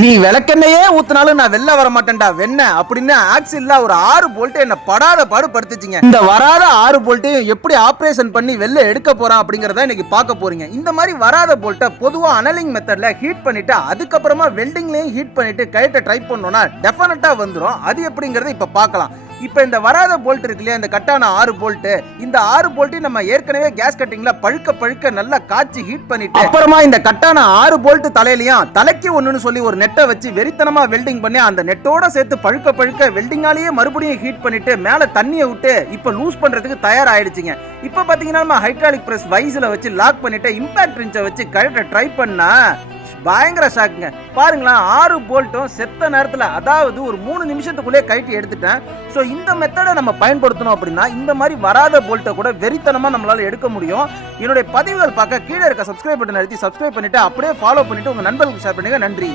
நீ விளக்கெண்ணையே ஊத்தினாலும் நான் வெளில வர மாட்டேன்டா வெண்ண அப்படின்னு ஆக்சில்ல ஒரு 6 போல்ட் என்ன படாத பாடு படுத்துச்சிங்க. இந்த வராத 6 போல்ட்டையும் எப்படி ஆபரேஷன் பண்ணி வெளில எடுக்க போறான் அப்படிங்கறத இன்னைக்கு பார்க்க போறீங்க. இந்த மாதிரி வராத போல்ட்டை பொதுவா அனலிங் மெத்தட்ல ஹீட் பண்ணிட்டு அதுக்கப்புறமா வெல்டிங்லயும் ஹீட் பண்ணிட்டு கைட்ட ட்ரை பண்ணோம்னா டெஃபினட்டா வந்துடும். அது எப்படிங்கறத இப்ப பார்க்கலாம். இப்போ இந்த வராத போல்ட் இருக்கு இல்லையா, இந்த கட்டான 6 போல்ட், இந்த 6 போல்ட்டையும் நம்ம ஏற்கனவே கேஸ் கட்டிங்ல பழுக்க நல்லா காய்ச்சி ஹீட் பண்ணிட்டு அப்புறமா இந்த கட்டான 6 போல்ட் தலையிலையும் தலைக்கு ஒண்ணுன்னு சொல்லி ஒரு நெட்டை வச்சு வெறித்தனமா வெல்டிங் பண்ணி அந்த நெட்டோட சேர்த்து பழுக்க வெல்டிங்காலேயே மறுபடியும் ஹீட் பண்ணிட்டு மேல தண்ணியை விட்டு இப்போ லூஸ் பண்றதுக்கு தயாராயிடுச்சுங்க. இப்போ பாத்தீங்கன்னா நம்ம ஹைட்ராலிக் பிரஸ் வைஸ்ல வச்சு லாக் பண்ணிட்டு இம்பாக்ட் ரிஞ்சை வச்சு கழட்ட ட்ரை பண்ணா பயங்கர ஷாக்குங்க. பாருங்களேன், 6 போல்ட்டும் செத்த நேரத்தில், அதாவது ஒரு 3 நிமிஷத்துக்குள்ளே கைட்டி எடுத்துட்டேன். ஸோ இந்த மெத்தடை நம்ம பயன்படுத்தணும் அப்படின்னா இந்த மாதிரி வராத போல்ட்டை கூட வெறித்தனமாக நம்மளால எடுக்க முடியும். என்னுடைய பதிவுகள் பார்க்க கீழே இருக்க சப்ஸ்கிரைப் பட்டன் அழுத்தி சப்ஸ்கிரைப் பண்ணிட்டு அப்படியே ஃபாலோ பண்ணிட்டு உங்க நண்பர்களுக்கு ஷேர் பண்ணுங்க. நன்றி.